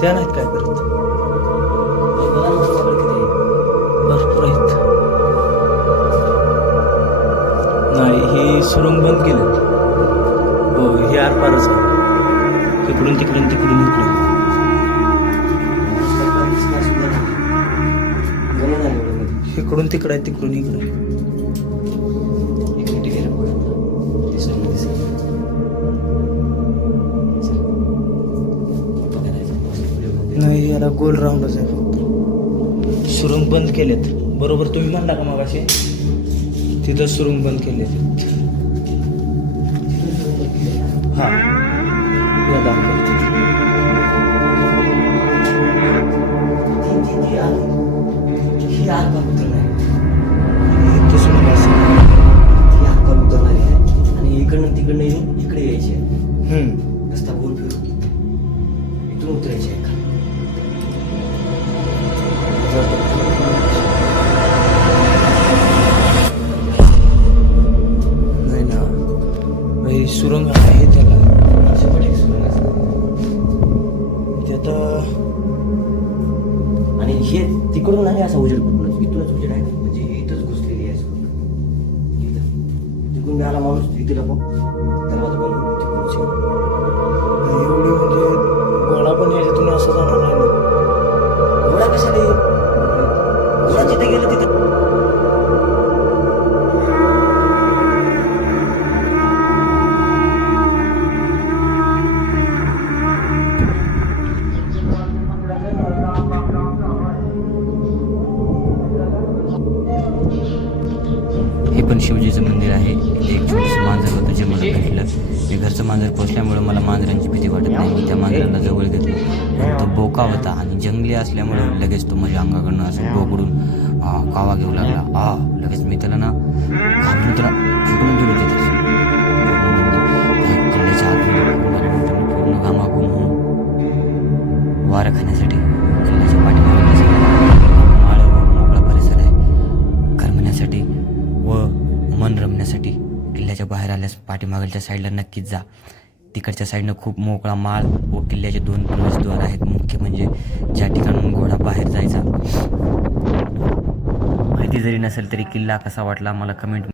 त्या नाहीत काय करत. बघा ना किती. भरपूर आहेत. नाही ही सुरुंग बंद केलं. हो ही आरपारच आहे. तिकडून तिकडून तिकडून इकडून. इकडून तिकडं आहे तिकडून इकडून. याला गोल राऊंडच आहे. फक्त सुरुंग बंद केलेत. बरोबर तुम्ही म्हणला का मग असे तिथं सुरुंग बंद केलेत. हा. या दाखवतो. ही आणि इकडनं तिकडनं येऊन इकडे यायची. रस्ता गोल फिरून. इथून उतरायची. सुरंग आहे त्याला. अशा पण एक सुरंग ते म्हणजे आता आणि हे तिकडून नाही असा उजेड कुठूनच इथूनच उजेड आहे. म्हणजे इथंच घुसलेली आहे इथं. तिकडून मी आला माणूस इथे लपो दरवाजा बंद पण शिवजीचं मंदिर आहे. इथे एक छोटंसं मांजर होतं जे मला भेटलं. ते घरचं मांजर पोचल्यामुळं मला मांजरांची भीती वाटत नाही. मी त्या मांजराला जवळ घेतलं. पण तो बोका होता आणि जंगली असल्यामुळं लगेच तो माझ्या अंगाकडनं असं बोकडून कावा घेऊ लागला. आ लगेच मी त्याला ना किल्ल्याच्या बाहेर आल्यास पाठीमागलच्या साईडला नक्कीच जा. तिकडच्या साईडनं खूप मोकळा माळ व किल्ल्याचे दोन प्रवेशद्वार आहेत. मुख्य म्हणजे ज्या ठिकाणून घोडा बाहेर जायचा. माहिती जरी नसेल तरी किल्ला कसा वाटला मला कमेंट